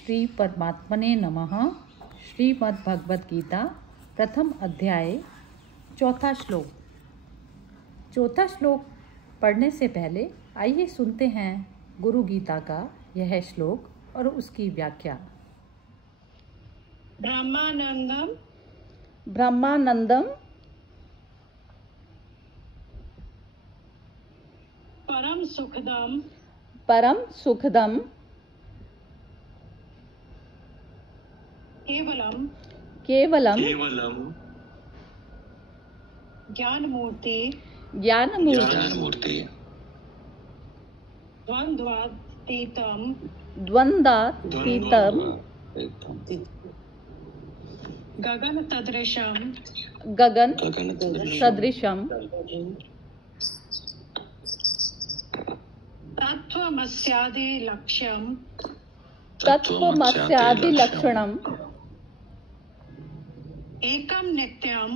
श्री परमात्मने नमः। श्रीमद् भगवद गीता प्रथम अध्याय चौथा श्लोक। चौथा श्लोक पढ़ने से पहले आइए सुनते हैं गुरु गीता का यह श्लोक और उसकी व्याख्या। ब्रह्मानंदम ब्रह्मानंदम परम सुखदम परम सुखदम केवलम केवलम ज्ञानमूर्ति ज्ञानमूर्ति द्वंद्वातीतम द्वंद्वातीतम गगन तदृशम गगन सदृशम तत्वमस्यादि लक्ष्यम तत्वमस्यादि लक्षणम एकम नित्यम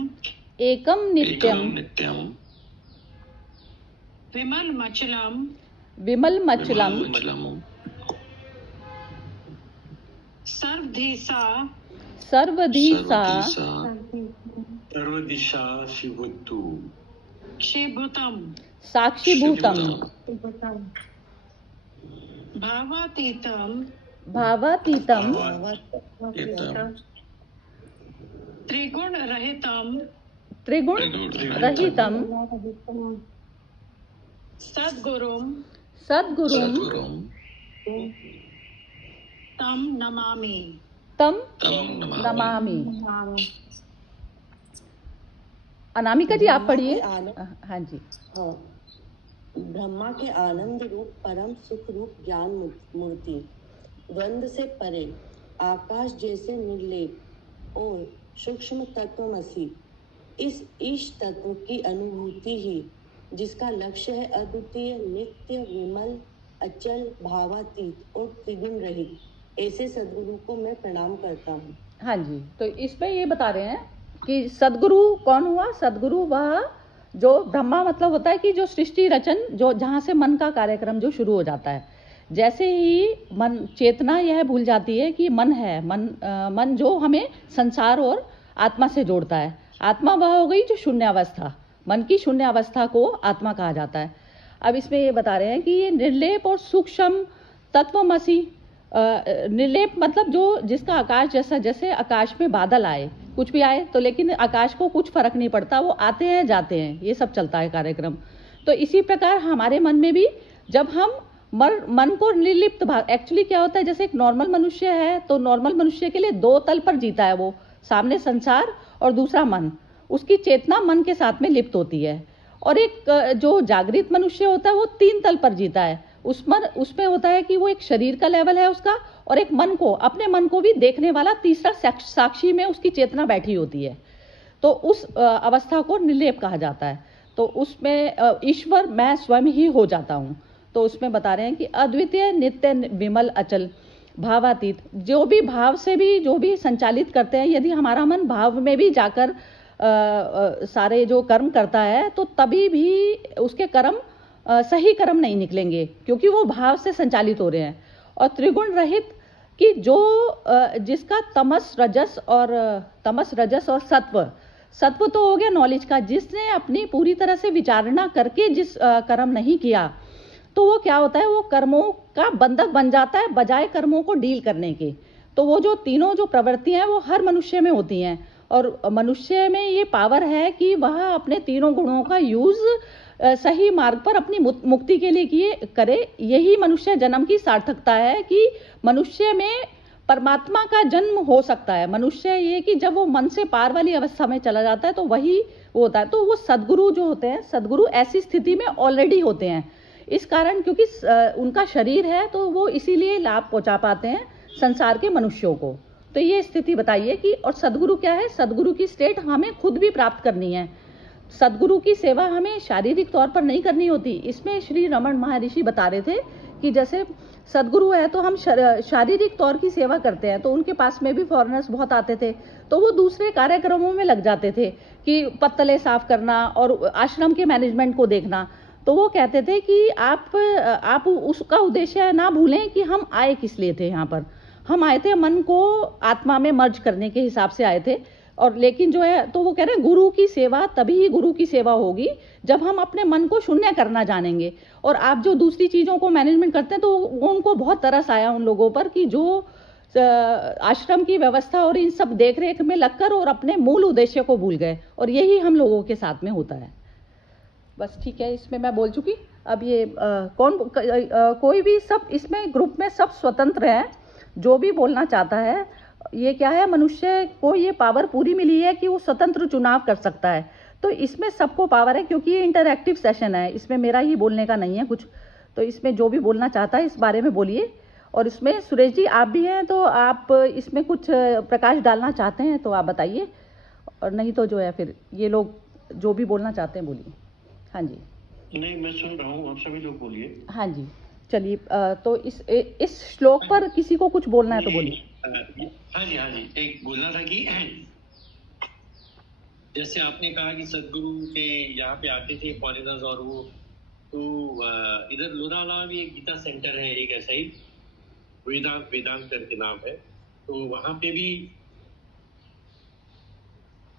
नित्यम विमल मचलम सर्वदिशा क्षिभूतम साक्षीभूतम भावातीतम त्रिगुण रहितम सद्गुरुम तम नमामि अनामिका जी आप पढ़िए। हाँ जी। ब्रह्मा के आनंद रूप परम सुख रूप ज्ञान मूर्ति, द्वंद्व से परे, आकाश जैसे निर्लेप और सूक्ष्म तत्वमसि, इस ईश तत्व की अनुभूति ही जिसका लक्ष्य है अद्वितीय नित्य विमल अचल भावातीत और त्रिगुण रहित, ऐसे सदगुरु को मैं प्रणाम करता हूँ। हाँ जी। तो इसमें ये बता रहे हैं कि सदगुरु कौन हुआ। सदगुरु वह जो ब्रह्मा मतलब होता है कि जो सृष्टि रचन, जो जहाँ से मन का कार्यक्रम जो शुरू हो जाता है। जैसे ही मन चेतना यह भूल जाती है कि मन है, मन जो हमें संसार और आत्मा से जोड़ता है। आत्मा वह हो गई जो शून्यावस्था, मन की शून्यावस्था को आत्मा कहा जाता है। अब इसमें ये बता रहे हैं कि ये निर्लेप और सूक्ष्म तत्वमसि, निर्लेप मतलब जो जिसका आकाश जैसा, जैसे आकाश में बादल आए, कुछ भी आए तो लेकिन आकाश को कुछ फर्क नहीं पड़ता, वो आते हैं जाते हैं, ये सब चलता है कार्यक्रम। तो इसी प्रकार हमारे मन में भी जब हम मन को निर्लिप्त भाग, एक्चुअली क्या होता है, जैसे एक नॉर्मल मनुष्य है तो नॉर्मल मनुष्य के लिए दो तल पर जीता है, वो सामने संसार और दूसरा मन, उसकी चेतना मन के साथ में लिप्त होती है। और एक जो जागृत मनुष्य होता है वो तीन तल पर जीता है, उसमें होता है कि वो एक शरीर का लेवल है उसका, और एक मन को, अपने मन को भी देखने वाला तीसरा साक्षी में उसकी चेतना बैठी होती है। तो उस अवस्था को निर्लेप कहा जाता है। तो उसमें ईश्वर मैं स्वयं ही हो जाता हूँ। तो उसमें बता रहे हैं कि अद्वितीय नित्य विमल अचल भावातीत, जो भी भाव से भी जो भी संचालित करते हैं, यदि हमारा मन भाव में भी जाकर सारे जो कर्म करता है तो तभी भी उसके कर्म सही कर्म नहीं निकलेंगे, क्योंकि वो भाव से संचालित हो रहे हैं। और त्रिगुण रहित कि जो जिसका तमस रजस और सत्व तो हो गया नॉलेज का, जिसने अपनी पूरी तरह से विचारणा करके जिस कर्म नहीं किया, तो वो क्या होता है, वो कर्मों का बंधक बन जाता है बजाय कर्मों को डील करने के। तो वो जो तीनों जो प्रवृत्तियां हैं वो हर मनुष्य में होती हैं, और मनुष्य में ये पावर है कि वह अपने तीनों गुणों का यूज सही मार्ग पर अपनी मुक्ति के लिए करे। यही मनुष्य जन्म की सार्थकता है कि मनुष्य में परमात्मा का जन्म हो सकता है। मनुष्य ये कि जब वो मन से पार वाली अवस्था में चला जाता है तो वही वो होता है। तो वो सदगुरु जो होते हैं, सदगुरु ऐसी स्थिति में ऑलरेडी होते हैं। इस कारण क्योंकि उनका शरीर है तो वो इसीलिए लाभ पहुंचा पाते हैं संसार के मनुष्यों को। तो ये स्थिति बताइए कि, और सदगुरु क्या है, सदगुरु की स्टेट हमें खुद भी प्राप्त करनी है। सदगुरु की सेवा हमें शारीरिक तौर पर नहीं करनी होती। इसमें श्री रमन महर्षि बता रहे थे कि जैसे सदगुरु है तो हम शारीरिक तौर की सेवा करते हैं, तो उनके पास में भी फॉरेनर्स बहुत आते थे, तो वो दूसरे कार्यक्रमों में लग जाते थे कि पत्तले साफ करना और आश्रम के मैनेजमेंट को देखना। तो वो कहते थे कि आप उसका उद्देश्य ना भूलें कि हम आए किस लिए थे यहाँ पर। हम आए थे मन को आत्मा में मर्ज करने के हिसाब से आए थे। और लेकिन जो है तो वो कह रहे हैं गुरु की सेवा तभी ही गुरु की सेवा होगी जब हम अपने मन को शून्य करना जानेंगे। और आप जो दूसरी चीजों को मैनेजमेंट करते हैं तो उनको बहुत तरस आया उन लोगों पर कि जो आश्रम की व्यवस्था और इन सब देख रेख में लगकर और अपने मूल उद्देश्य को भूल गए। और यही हम लोगों के साथ में होता है। बस ठीक है, इसमें मैं बोल चुकी। अब ये कोई भी सब इसमें ग्रुप में सब स्वतंत्र हैं, जो भी बोलना चाहता है। ये क्या है, मनुष्य को ये पावर पूरी मिली है कि वो स्वतंत्र चुनाव कर सकता है। तो इसमें सबको पावर है क्योंकि ये इंटरैक्टिव सेशन है, इसमें मेरा ही बोलने का नहीं है कुछ। तो इसमें जो भी बोलना चाहता है इस बारे में बोलिए। और इसमें सुरेश जी आप भी हैं, तो आप इसमें कुछ प्रकाश डालना चाहते हैं तो आप बताइए, और नहीं तो जो है फिर ये लोग जो भी बोलना चाहते हैं बोलिए। हाँ जी। नहीं, मैं सुन रहा हूँ, आप सभी लोग बोलिए। हाँ जी, चलिए। तो इस श्लोक पर किसी को कुछ बोलना है तो बोलिए। हाँ जी, एक बोलना था कि जैसे आपने कहा कि सदगुरु के यहाँ पे आते थे फॉरेनर्स, और वो तो इधर लोनावाला में भी एक गीता सेंटर है, एक ऐसा ही वेदांत करके नाम है। तो वहाँ पे भी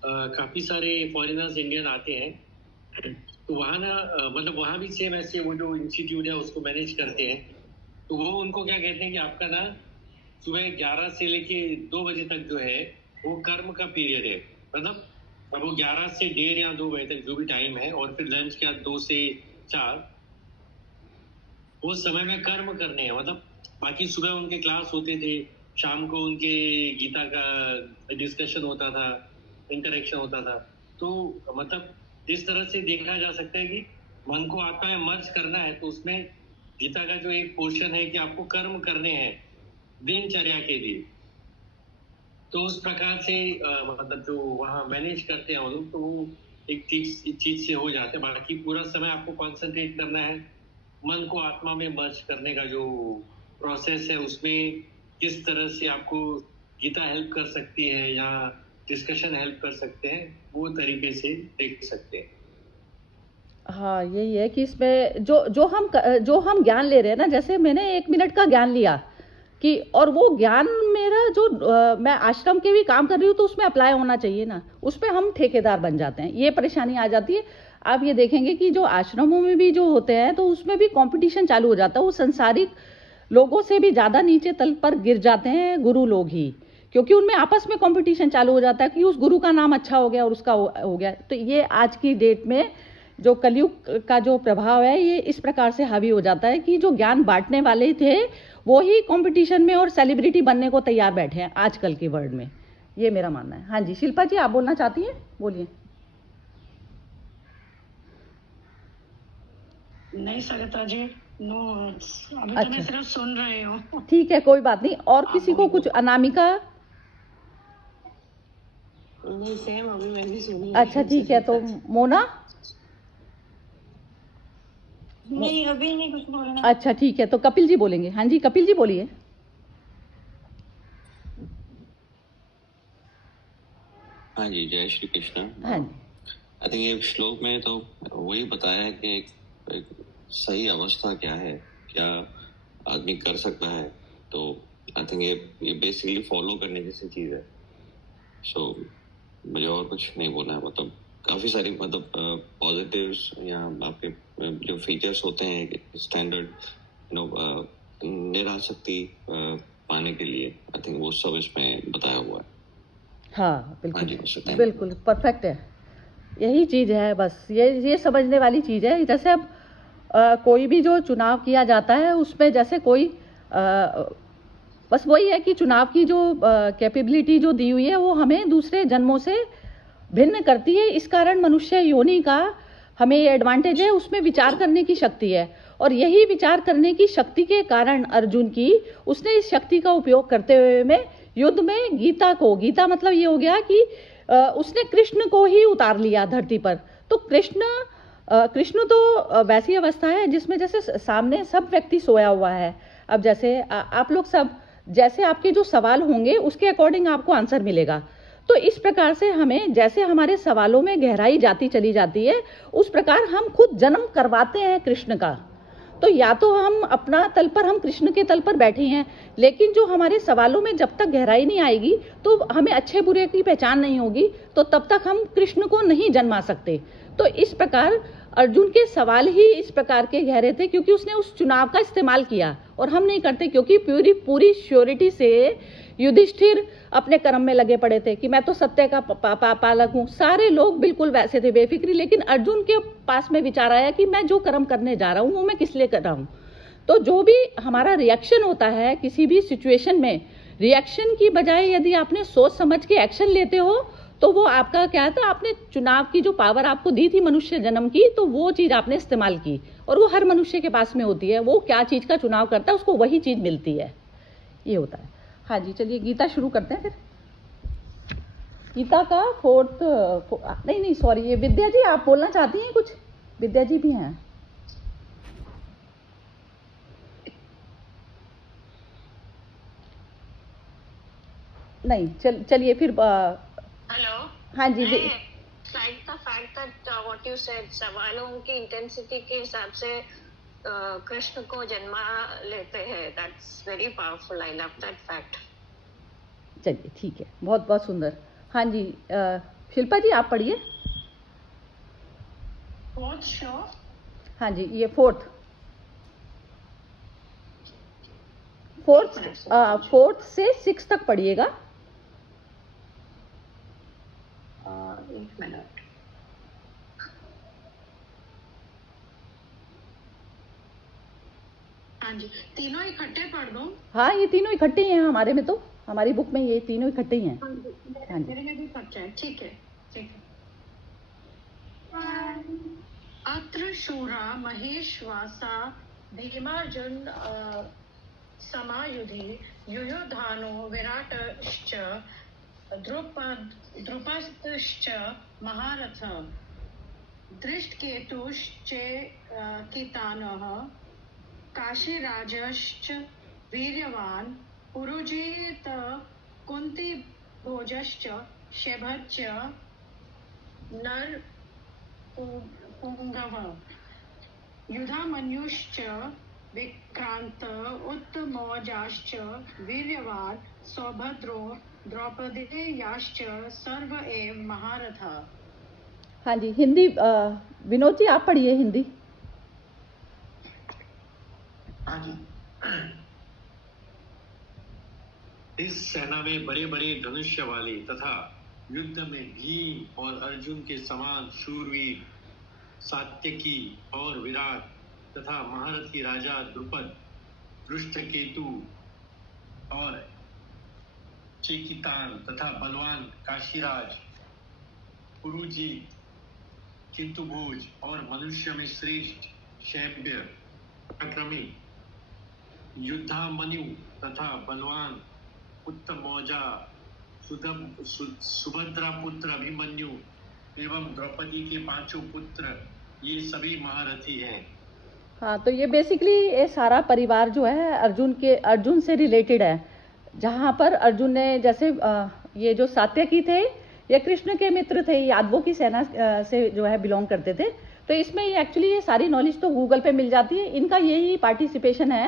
काफी सारे फॉरेनर्स इंडियन आते हैं। तो वहाँ ना मतलब वहाँ भी सेम ऐसे वो जो इंस्टीट्यूट है उसको मैनेज करते हैं। तो वो उनको क्या कहते हैं कि आपका ना सुबह 11 से लेके 2 बजे तक जो है वो कर्म का पीरियड है। मतलब अब वो 11 से 1:30 या 2 बजे तक जो भी टाइम है, और फिर लंच के बाद 2 से 4 वो समय में कर्म करने हैं। मतलब बाकी सुबह उनके क्लास होते थे, शाम को उनके गीता का डिस्कशन होता था, इंटरेक्शन होता था। तो मतलब जिस तरह से देखा जा सकता है कि मन को आत्मा में मर्ज करना है, तो उसमें गीता का जो एक पोर्शन है कि आपको कर्म करने हैं दिनचर्या के लिए। तो उस प्रकार से मतलब जो वहाँ मैनेज करते हैं वो लोग, तो वो एक चीज से हो जाते हैं। बाकी पूरा समय आपको कॉन्सेंट्रेट करना है मन को आत्मा में मर्ज करने का जो प्रोसेस है, उसमें किस तरह से आपको गीता हेल्प कर सकती है या डिस्कशन हेल्प कर सकते हैं, वो तरीके से देख सकते हैं। हाँ, यही है कि इसमें जो हम ज्ञान ले रहे हैं ना, जैसे मैंने 1 मिनट का ज्ञान लिया कि, और वो ज्ञान मेरा जो मैं आश्रम के भी काम कर रही हूँ तो उसमें अप्लाई होना चाहिए ना, उसमें हम ठेकेदार बन जाते हैं, ये परेशानी आ जाती है। आप ये देखेंगे कि जो आश्रमों में भी जो होते हैं तो उसमें भी कंपटीशन चालू हो जाता है। वो संसारिक लोगों से भी ज्यादा नीचे तल पर गिर जाते हैं गुरु लोग ही, क्योंकि उनमें आपस में कंपटीशन चालू हो जाता है कि उस गुरु का नाम अच्छा हो गया और उसका हो गया। तो ये आज की डेट में जो कलयुग का जो प्रभाव है ये इस प्रकार से हावी हो जाता है कि जो ज्ञान बांटने वाले थे वो ही कंपटीशन में और सेलिब्रिटी बनने को तैयार बैठे हैं आजकल के वर्ल्ड में। ये मेरा मानना है। हाँ जी, शिल्पा जी आप बोलना चाहती हैं, बोलिए। नहीं सरिता जी, नो, अभी अच्छा, तो मैं सिर्फ सुन रही हूँ। ठीक है, कोई बात नहीं। और किसी को कुछ? अनामिका? नहीं सेम, अभी मैं भी सुनी। अच्छा ठीक है, तो मोना? नहीं, अभी नहीं कुछ बोलना। अच्छा ठीक है, तो कपिल जी बोलेंगे। हाँ जी, कपिल जी बोलिए। हाँ जी, जय श्री कृष्ण। हाँ जी, आई थिंक ये श्लोक में तो वही बताया है कि एक सही अवस्था क्या है, क्या आदमी कर सकता है। तो आई थिंक ये बेसिकली फॉलो करने जैसी चीज है। सो मुझे और कुछ नहीं बोलना है। मतलब काफी सारी मतलब पॉजिटिव्स या आपके जो फीचर्स होते हैं स्टैंडर्ड निराशक्ति पाने के लिए, आई थिंक वो सब इसमें बताया हुआ है। हाँ बिल्कुल, हाँ जी, बिल्कुल परफेक्ट है। यही चीज है, बस ये समझने वाली चीज है। जैसे अब कोई भी जो चुनाव किया जाता है उसमें जैसे कोई बस वही है कि चुनाव की जो कैपेबिलिटी जो दी हुई है वो हमें दूसरे जन्मों से भिन्न करती है। इस कारण मनुष्य योनि का हमें ये एडवांटेज है, उसमें विचार करने की शक्ति है। और यही विचार करने की शक्ति के कारण अर्जुन की, उसने इस शक्ति का उपयोग करते हुए में युद्ध में गीता मतलब ये हो गया कि उसने कृष्ण को ही उतार लिया धरती पर। तो कृष्ण तो वैसी अवस्था है जिसमें जैसे सामने सब व्यक्ति सोया हुआ है। अब जैसे आप लोग सब, जैसे आपके जो सवाल होंगे उसके अकॉर्डिंग आपको आंसर मिलेगा। तो इस प्रकार से हमें जैसे हमारे सवालों में गहराई जाती चली जाती है, उस प्रकार हम खुद जन्म करवाते हैं कृष्ण का। तो या तो हम अपना तल पर, हम कृष्ण के तल पर बैठे हैं, लेकिन जो हमारे सवालों में जब तक गहराई नहीं आएगी तो हमें अच्छे बुरे की पहचान नहीं होगी, तो तब तक हम कृष्ण को नहीं जन्मा सकते। तो इस प्रकार अर्जुन के सवाल ही इस प्रकार के गहरे थे क्योंकि उसने उस चुनाव का इस्तेमाल किया और हम नहीं करते, क्योंकि पूरी श्योरिटी से युधिष्ठिर अपने कर्म में लगे पड़े थे कि मैं तो सत्य का पालक हूँ। सारे लोग बिल्कुल वैसे थे, बेफिक्री, लेकिन अर्जुन के पास में विचार आया कि मैं जो कर्म करने जा रहा हूँ वो मैं किस लिए कर रहा हूँ। तो जो भी हमारा रिएक्शन होता है किसी भी सिचुएशन में, रिएक्शन की बजाय यदि आपने सोच समझ के एक्शन लेते हो तो वो आपका क्या था, आपने चुनाव की जो पावर आपको दी थी मनुष्य जन्म की, तो वो चीज आपने इस्तेमाल की, और वो हर मनुष्य के पास में होती है। वो क्या चीज का चुनाव करता है उसको वही चीज मिलती है, ये होता है। हाँ जी, चलिए गीता शुरू करते हैं फिर। गीता का नहीं सॉरी, ये विद्या जी आप बोलना चाहती हैं कुछ? विद्या जी भी हैं। नहीं, चलिए फिर हेलो। हाँ जी। Like the fact that what you said, सवालों की इंटेंसिटी के हिसाब से कृष्ण को जन्मा लेते हैं। That's very powerful, I love that fact. चलिए ठीक है, बहुत बहुत सुंदर। हाँ जी, शिल्पा जी आप पढ़िए। हाँ जी, ये फोर्थ से 6 तक पढ़िएगा। एक मिनट। हाँ जी, तीनों इकट्ठे पढ़ दो। हाँ, ये तीनों इकट्ठे ही हैं हमारे में, तो हमारी बुक में ये तीनों इकट्ठे ही हैं। हाँ जी, मेरे में भी इकट्ठे है। ठीक है, ठीक है। अत्र शूरा महेश्वासा भीमार्जुन समायुधि युयुधानो विराटश्च द्रुपदश्च महारथ दृष्टकेतुश्चेकितानः काशीराजश्च वीर्यवान् पुरुजित कुन्तीभोजश्च शैभश्च नरपुङ्गव युधामन्युश्च विक्रांत उत्तमौजाश्च वीर्यवान् सौभद्रो द्रौपदेयाश्च सर्व एव महारथा। हाँ जी, हिंदी विनोद जी आप पढ़िए हिंदी। हाँ जी। इस सेना में बड़े बड़े धनुष्य वाले तथा युद्ध में भीम और अर्जुन के समान शूरवीर सात्यकी और विराट तथा महारथी राजा द्रुपद, दृष्टकेतु और चेकितान तथा बलवान काशीराज, पुरुजी, किंतुभोज और मनुष्य में श्रेष्ठ शैब्य, पराक्रमी युद्धामन्यु तथा बलवान उत्तमौजा, सुभद्रा पुत्र अभिमन्यु एवं द्रौपदी के 5 पुत्र, ये सभी महारथी हैं। हाँ, तो ये बेसिकली ये सारा परिवार जो है अर्जुन से रिलेटेड है, जहाँ पर अर्जुन ने जैसे ये जो सात्यकी थे ये कृष्ण के मित्र थे, यादवों की सेना से जो है बिलोंग करते थे। तो इसमें ये एक्चुअली ये सारी नॉलेज तो गूगल पे मिल जाती है। इनका यही पार्टिसिपेशन है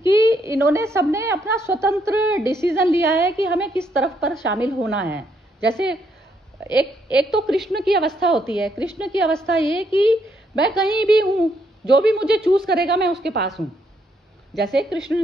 कि इन्होंने सबने अपना स्वतंत्र डिसीजन लिया है कि हमें किस तरफ पर शामिल होना है। जैसे एक तो कृष्ण की अवस्था होती है। कृष्ण की अवस्था ये कि मैं कहीं भी हूँ, जो भी मुझे चूज करेगा मैं उसके पास हूँ। जैसे कृष्ण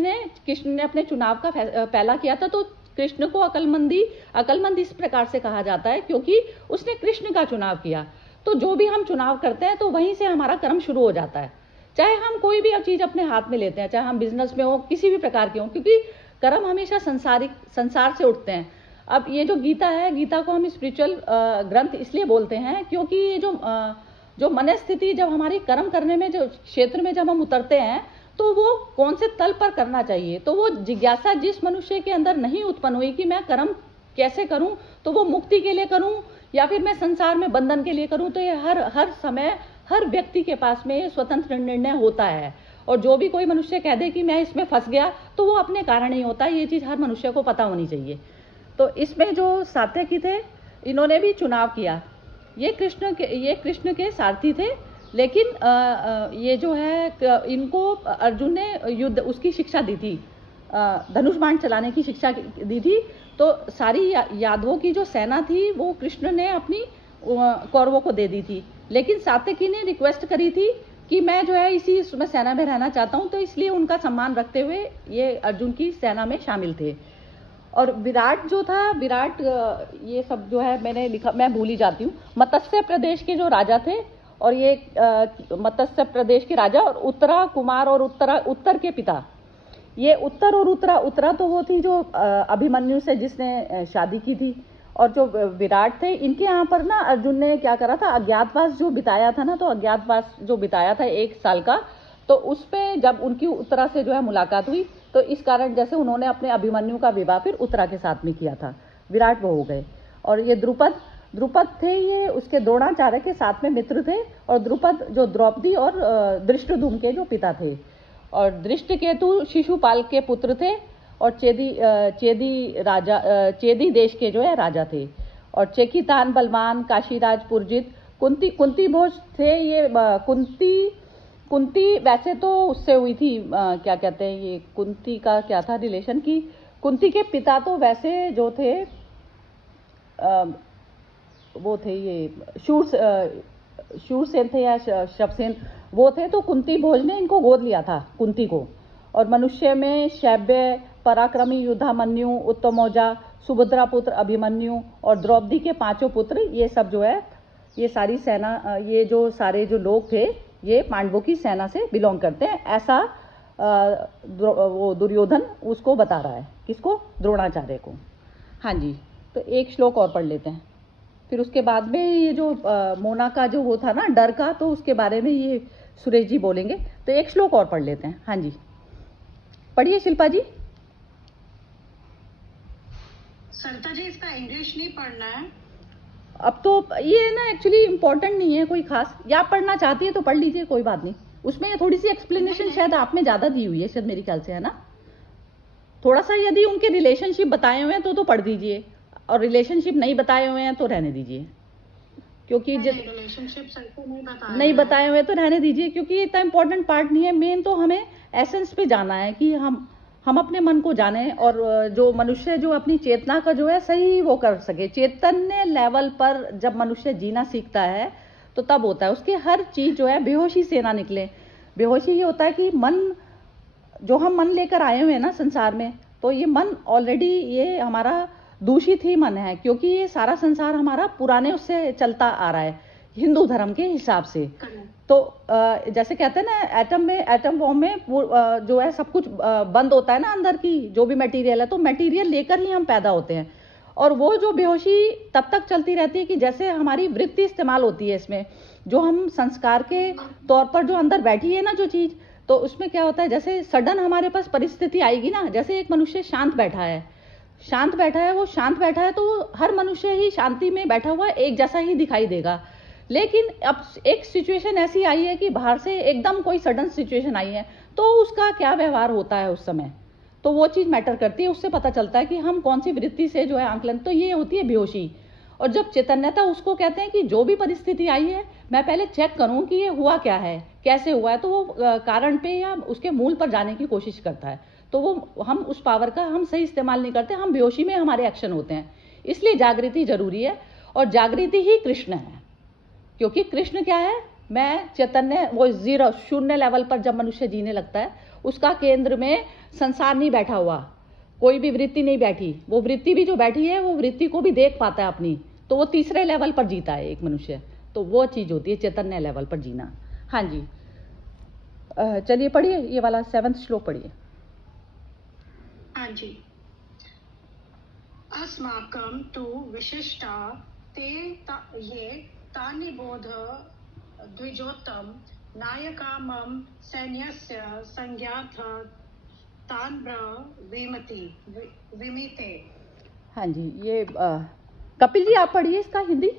ने अपने चुनाव का पहला किया था, तो कृष्ण को अकलमंद इस प्रकार से कहा जाता है क्योंकि उसने कृष्ण का चुनाव किया। तो जो भी हम चुनाव करते हैं तो वहीं से हमारा कर्म शुरू हो जाता है। चाहे हम कोई भी चीज अपने हाथ में लेते हैं, चाहे हम बिजनेस में हो, किसी भी प्रकार के हो, क्योंकि कर्म हमेशा संसार से उठते हैं। अब ये जो गीता है, गीता को हम स्पिरिचुअल ग्रंथ इसलिए बोलते हैं क्योंकि ये जो मनस्थिति जब हमारी कर्म करने में जो क्षेत्र में जब हम उतरते हैं तो वो कौन से तल पर करना चाहिए, तो वो जिज्ञासा जिस मनुष्य के अंदर नहीं उत्पन्न हुई कि मैं कर्म कैसे करूं, तो वो मुक्ति के लिए करूं या फिर मैं संसार में बंधन के लिए करूं, तो ये हर समय हर व्यक्ति के पास में स्वतंत्र निर्णय होता है। और जो भी कोई मनुष्य कह दे कि मैं इसमें फंस गया तो वो अपने कारण ही होता है। ये चीज हर मनुष्य को पता होनी चाहिए। तो इसमें जो सात्यकी थे इन्होंने भी चुनाव किया। ये कृष्ण के सारथी थे। लेकिन ये जो है इनको अर्जुन ने युद्ध उसकी शिक्षा दी थी, धनुष बाण चलाने की शिक्षा दी थी। तो सारी यादवों की जो सेना थी वो कृष्ण ने अपनी कौरवों को दे दी थी, लेकिन सात्यकी ने रिक्वेस्ट करी थी कि मैं जो है इसी उसमें सेना में रहना चाहता हूँ, तो इसलिए उनका सम्मान रखते हुए ये अर्जुन की सेना में शामिल थे। और विराट जो था, विराट ये सब जो है मैंने लिखा, मैं भूल ही जाती हूँ। मत्स्य प्रदेश के जो राजा थे, और ये मत्स्य प्रदेश के राजा, और उत्तरा कुमार और उत्तर के पिता, ये उत्तर और उत्तरा तो वो थी जो अभिमन्यु से जिसने शादी की थी। और जो विराट थे, इनके यहाँ पर ना अर्जुन ने क्या करा था, अज्ञातवास जो बिताया था ना, तो अज्ञातवास जो बिताया था 1 साल का, तो उस पे जब उनकी उत्तरा से जो है मुलाकात हुई, तो इस कारण जैसे उन्होंने अपने अभिमन्यु का विवाह फिर उत्तरा के साथ में किया था, विराट वो हो गए। और ये द्रुपद थे, ये उसके द्रोणाचार्य के साथ में मित्र थे। और द्रुपद जो द्रौपदी और धृष्टद्युम्न के जो पिता थे। और दृष्टकेतु शिशुपाल के पुत्र थे। और चेदी देश के जो है राजा थे। और चेकितान बलवान, काशीराज पुरजित, कुंती भोज थे। ये कुंती वैसे तो उससे हुई थी, क्या कहते हैं, ये कुंती का क्या था रिलेशन की, कुंती के पिता तो वैसे जो थे वो थे ये शूरसेन थे या शबसेन, वो थे। तो कुंती भोज ने इनको गोद लिया था, कुंती को। और मनुष्य में शैब्य, पराक्रमी युद्धामन्यु, उत्तमौजा, सुभद्रा पुत्र अभिमन्यु और द्रौपदी के 5 पुत्र, ये सब जो है, ये सारी सेना, ये जो सारे जो लोग थे, ये पांडवों की सेना से बिलोंग करते हैं, ऐसा वो दुर्योधन उसको बता रहा है। किसको? द्रोणाचार्य को। हाँ जी, तो एक श्लोक और पढ़ लेते हैं, फिर उसके बाद में ये जो मोना का जो वो था ना, डर का, तो उसके बारे में ये सुरेश जी बोलेंगे। तो एक श्लोक और पढ़ लेते हैं। हाँ जी, पढ़िए शिल्पा जी। सरिता जी, इसका इंग्लिश नहीं पढ़ना है अब तो ये ना एक्चुअली इम्पोर्टेंट नहीं है कोई खास, या आप पढ़ना चाहती है तो पढ़ लीजिए, कोई बात नहीं। उसमें ये थोड़ी सी एक्सप्लेनेशन शायद आप में ज्यादा दी हुई है, शायद मेरे ख्याल से, है ना। थोड़ा सा यदि उनके रिलेशनशिप बताए हुए हैं तो पढ़ दीजिए, और रिलेशनशिप नहीं बताए हुए हैं तो रहने दीजिए, क्योंकि रिलेशनशिप नहीं बताए हुए तो रहने दीजिए, क्योंकि इतना इंपॉर्टेंट पार्ट नहीं है। मेन तो हमें एसेंस पे जाना है कि हम अपने मन को जाने, और जो मनुष्य जो अपनी चेतना का जो है सही वो कर सके। चैतन्य लेवल पर जब मनुष्य जीना सीखता है तो तब होता है उसके हर चीज जो है बेहोशी से ना निकले। बेहोशी ये होता है कि मन, जो हम मन लेकर आए हुए हैं ना संसार में, तो ये मन ऑलरेडी ये हमारा दूषित ही मन है, क्योंकि ये सारा संसार हमारा पुराने उससे चलता आ रहा है, हिंदू धर्म के हिसाब से। तो जैसे कहते हैं ना, एटम बॉम्ब में जो है सब कुछ बंद होता है ना, अंदर की जो भी मटेरियल है, तो मटेरियल लेकर ही हम पैदा होते हैं। और वो जो बेहोशी तब तक चलती रहती है कि जैसे हमारी वृत्ति इस्तेमाल होती है इसमें, जो हम संस्कार के तौर पर जो अंदर बैठी है ना जो चीज, तो उसमें क्या होता है, जैसे सडन हमारे पास परिस्थिति आएगी ना, जैसे एक मनुष्य शांत बैठा है, वो शांत बैठा है, तो हर मनुष्य ही शांति में बैठा हुआ एक जैसा ही दिखाई देगा। लेकिन अब एक सिचुएशन ऐसी आई है कि बाहर से एकदम कोई सडन सिचुएशन आई है, तो उसका क्या व्यवहार होता है उस समय, तो वो चीज मैटर करती है। उससे पता चलता है कि हम कौन सी वृत्ति से जो है आंकलन, तो ये होती है बेहोशी। और जब चैतन्यता, उसको कहते हैं कि जो भी परिस्थिति आई है मैं पहले चेक करूं कि ये हुआ क्या है, कैसे हुआ है, तो वो कारण पे या उसके मूल पर जाने की कोशिश करता है। तो वो हम उस पावर का हम सही इस्तेमाल नहीं करते, हम बेहोशी में हमारे एक्शन होते हैं। इसलिए जागृति जरूरी है, और जागृति ही कृष्ण है, क्योंकि कृष्ण क्या है, मैं चैतन्य, वो 0 शून्य लेवल पर जब मनुष्य जीने लगता है, उसका केंद्र में संसार नहीं बैठा हुआ, कोई भी वृत्ति नहीं बैठी, वो वृत्ति भी जो बैठी है वो वृत्ति को भी देख पाता है अपनी, तो वो तीसरे लेवल पर जीता है एक मनुष्य। तो वो चीज होती है चैतन्य लेवल पर जीना। हाँ जी, चलिए पढ़िए ये वाला 7वां श्लोक पढ़िए। हाँ जी। अस्माकं तु विशिष्टा ते ये तानि बोध द्विजोत्तम नायकामं सैन्यस्य संज्ञाथ तान् विमिते। हाँ जी, ये कपिल जी आप पढ़िए इसका हिंदी।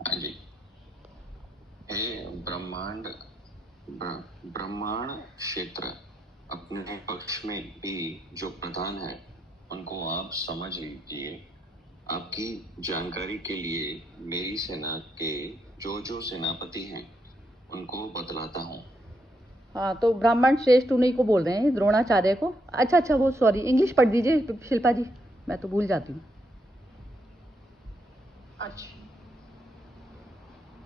हाँ जी। हे ब्रह्मांड क्षेत्र अपने पक्ष में भी जो प्रधान है उनको आप समझ लीजिए। आपकी जानकारी के लिए मेरी सेना के जो सेनापति हैं उनको बतलाता हूँ। हाँ, तो ब्राह्मण श्रेष्ठ उन्हीं को बोल रहे हैं, द्रोणाचार्य को। अच्छा, वो सॉरी, इंग्लिश पढ़ दीजिए शिल्पा जी, मैं तो भूल जाती हूँ। अच्छा।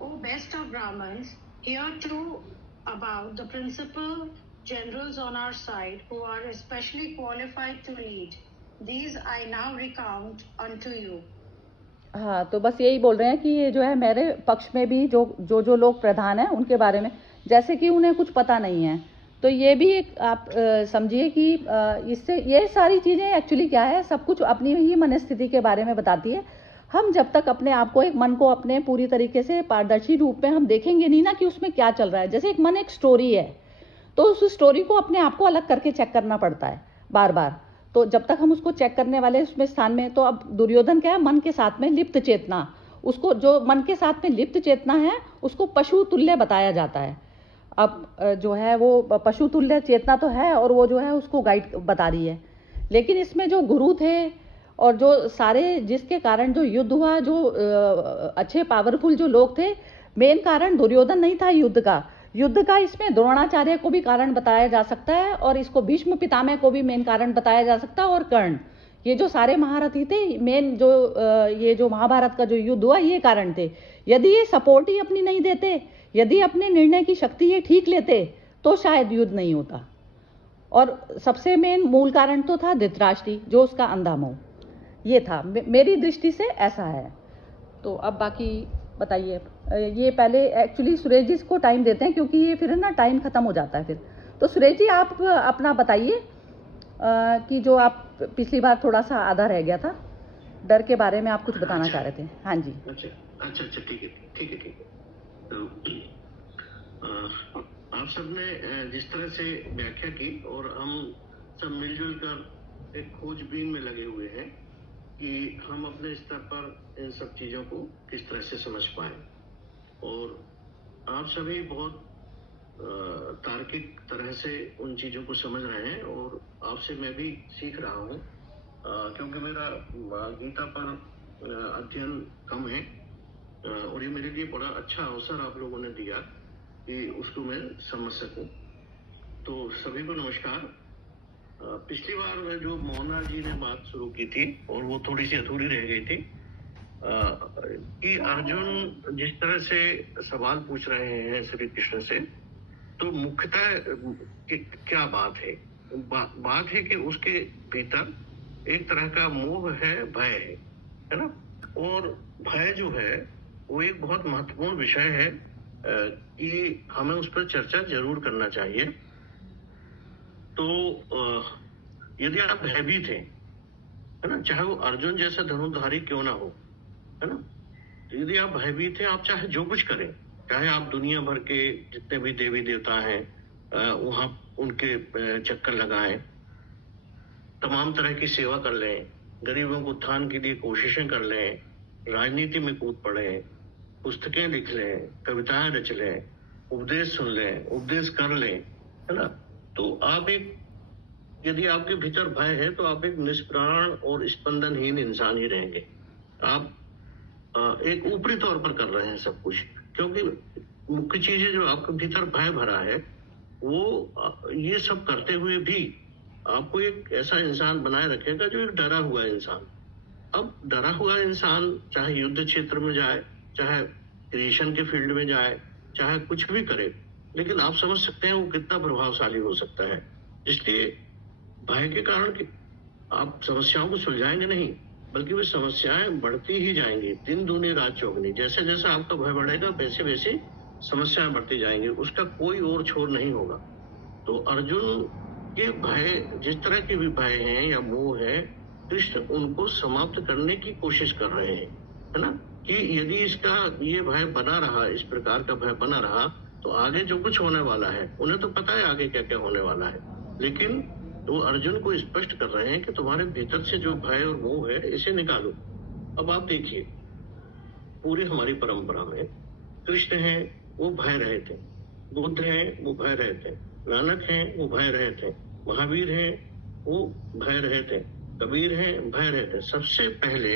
O best of Brahmins, hear too about the principal generals on our side who are especially qualified to lead. These I now recount unto you. हाँ, तो बस यही बोल रहे हैं कि ये जो है मेरे पक्ष में भी जो लोग प्रधान हैं उनके बारे में, जैसे कि उन्हें कुछ पता नहीं है, तो ये भी एक आप समझिए कि इससे ये सारी चीज़ें एक्चुअली क्या है, सब कुछ अपनी ही मनस्थिति के बारे में बताती है। हम जब तक अपने आप को, एक मन को अपने पूरी तरीके से पारदर्शी रूप में हम देखेंगे नहीं ना कि उसमें क्या चल रहा है। जैसे एक मन एक स्टोरी है, तो उस स्टोरी को अपने आप को अलग करके चेक करना पड़ता है बार बार। तो जब तक हम उसको चेक करने वाले उसमें स्थान में, तो अब दुर्योधन क्या है, मन के साथ में लिप्त चेतना, उसको जो मन के साथ में लिप्त चेतना है उसको पशु तुल्य बताया जाता है। अब जो है वो पशु तुल्य चेतना तो है, और वो जो है उसको गाइड बता रही है। लेकिन इसमें जो गुरु थे और जो सारे जिसके कारण जो युद्ध हुआ, जो अच्छे पावरफुल जो लोग थे, मेन कारण दुर्योधन नहीं था युद्ध का इसमें द्रोणाचार्य को भी कारण बताया जा सकता है, और इसको भीष्म पितामह को भी मेन कारण बताया जा सकता है, और कर्ण, ये जो सारे महारथी थे, मेन जो ये जो महाभारत का जो युद्ध हुआ ये कारण थे। यदि ये सपोर्ट ही अपनी नहीं देते, यदि अपने निर्णय की शक्ति ये ठीक लेते, तो शायद युद्ध नहीं होता। और सबसे मेन मूल कारण तो था धृतराष्ट्र, जो उसका अंधा मोह, ये था मेरी दृष्टि से, ऐसा है। तो अब बाकी बताइए। ये पहले एक्चुअली सुरेश जी को टाइम देते हैं, क्योंकि ये फिर ना टाइम खत्म हो जाता है फिर। तो सुरेश जी आप अपना बताइए कि जो आप पिछली बार थोड़ा सा आधा रह गया था, डर के बारे में आप कुछ बताना चाह रहे थे। हाँ जी। अच्छा, ठीक है। तो आप सबने जिस तरह से व्याख्या की, और हम सब मिलजुल कर एक खोजबीन में लगे हुए हैं कि हम अपने स्तर पर इन सब चीज़ों को किस तरह से समझ पाएं, और आप सभी बहुत तार्किक तरह से उन चीज़ों को समझ रहे हैं, और आपसे मैं भी सीख रहा हूँ, क्योंकि मेरा गीता पर अध्ययन कम है, और ये मेरे लिए बड़ा अच्छा अवसर आप लोगों ने दिया कि उसको मैं समझ सकूं। तो सभी को नमस्कार। पिछली बार जो मोहना जी ने बात शुरू की थी, और वो थोड़ी सी अधूरी रह गई थी, कि अर्जुन जिस तरह से सवाल पूछ रहे हैं श्री कृष्ण से, तो मुख्यतः क्या बात है? बात है कि उसके भीतर एक तरह का मोह है, भय है ना। और भय जो है वो एक बहुत महत्वपूर्ण विषय है कि हमें उस पर चर्चा जरूर करना चाहिए। तो यदि आप भयभीत हैं, है ना, चाहे वो अर्जुन जैसा धनुर्धारी क्यों ना हो, है ना, तो यदि आप भयभीत हैं, आप चाहे जो कुछ करें, चाहे आप दुनिया भर के जितने भी देवी देवता हैं वहां उनके चक्कर लगाएं, तमाम तरह की सेवा कर लें, गरीबों को उत्थान के लिए कोशिशें कर लें, राजनीति में कूद पड़ें, पुस्तकें लिख लें, कविताएं रच लें, उपदेश सुन लें, उपदेश कर लें, है ना, तो आप एक, यदि आपके भीतर भय है तो आप एक निष्प्राण और स्पंदनहीन इंसान ही रहेंगे। आप एक ऊपरी तौर पर कर रहे हैं सब कुछ, क्योंकि मुख्य चीजें जो आपके भीतर भय भरा है, वो ये सब करते हुए भी आपको एक ऐसा इंसान बनाए रखेगा जो एक डरा हुआ इंसान। अब डरा हुआ इंसान चाहे युद्ध क्षेत्र में जाए, चाहे क्रिएशन के फील्ड में जाए, चाहे कुछ भी करे, लेकिन आप समझ सकते हैं वो कितना प्रभावशाली हो सकता है। इसलिए भय के कारण आप समस्याओं को सुलझाएंगे नहीं, बल्कि वे समस्याएं बढ़ती ही जाएंगी, दिन दूनी रात चौगुनी। जैसे जैसे आपका भय बढ़ेगा वैसे वैसे समस्याएं बढ़ती जाएंगी, उसका कोई और छोर नहीं होगा। तो अर्जुन के भय, जिस तरह के भी भय हैं या मोह है, कृष्ण उनको समाप्त करने की कोशिश कर रहे हैं, है ना, कि यदि इसका ये भय बना रहा, इस प्रकार का भय बना रहा, तो आगे जो कुछ होने वाला है, उन्हें तो पता है आगे क्या क्या होने वाला है, लेकिन वो अर्जुन को स्पष्ट कर रहे हैं कि तुम्हारे भीतर से जो भय और मोह है इसे निकालो। अब आप देखिए, पूरी हमारी परंपरा में कृष्ण हैं वो भय रहे थे, बुद्ध हैं वो भय रहे थे, नानक हैं वो भय रहे थे, महावीर हैं वो भय रहे थे, कबीर हैं भय रहे थे। सबसे पहले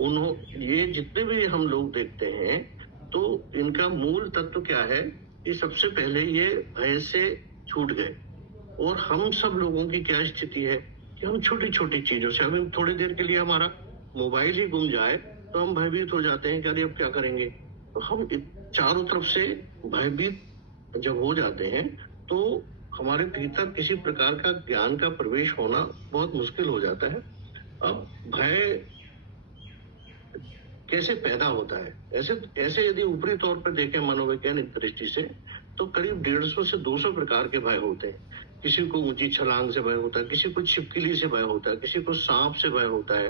ये जितने भी हम लोग देखते हैं, तो इनका मूल तत्व क्या है कि सबसे पहले ये भय से छूट गए। और हम सब लोगों की क्या स्थिति है कि हम छोटी छोटी चीजों से, अभी थोड़ी देर के लिए हमारा मोबाइल ही गुम जाए तो हम भयभीत हो जाते हैं कि अरे अब क्या करेंगे। तो हम चारों तरफ से भयभीत जब हो जाते हैं तो हमारे भीतर किसी प्रकार का ज्ञान का प्रवेश होना बहुत मुश्किल हो जाता है। अब भय कैसे पैदा होता है? ऐसे यदि ऊपरी तौर पर देखें मनोवैज्ञानिक दृष्टि से तो करीब 150 से 200 प्रकार के भय होते हैं। किसी को ऊंची छलांग से भय होता है, किसी को छिपकली से भय होता है, किसी को सांप से भय होता है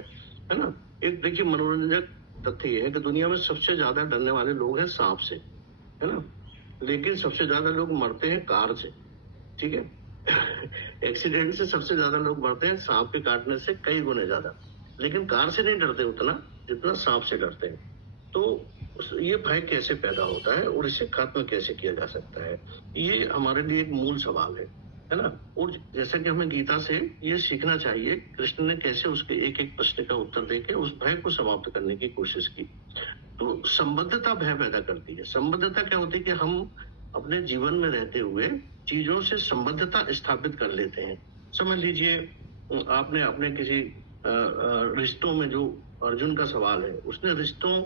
ना। एक देखिए मनोरंजक तथ्य ये है कि दुनिया में सबसे ज्यादा डरने वाले लोग हैं सांप से, है ना। लेकिन सबसे ज्यादा लोग मरते हैं कार से, ठीक है। एक्सीडेंट से सबसे ज्यादा लोग मरते हैं सांप के काटने से कई गुने ज्यादा, लेकिन कार से नहीं डरते उतना जितना सांप से डरते हैं। तो ये भय कैसे पैदा होता है और इसे खत्म कैसे किया जा सकता है, ये हमारे लिए एक मूल सवाल है ना। और जैसा कि हमें गीता से ये सीखना चाहिए, कृष्ण ने कैसे उसके एक एक प्रश्न का उत्तर देके उस भय को समाप्त करने की कोशिश की। तो संबद्धता भय पैदा करती है। संबद्धता क्या होती है कि हम अपने जीवन में रहते हुए चीजों से संबद्धता स्थापित कर लेते हैं। समझ लीजिए आपने अपने किसी रिश्तों में, जो अर्जुन का सवाल है, उसने रिश्तों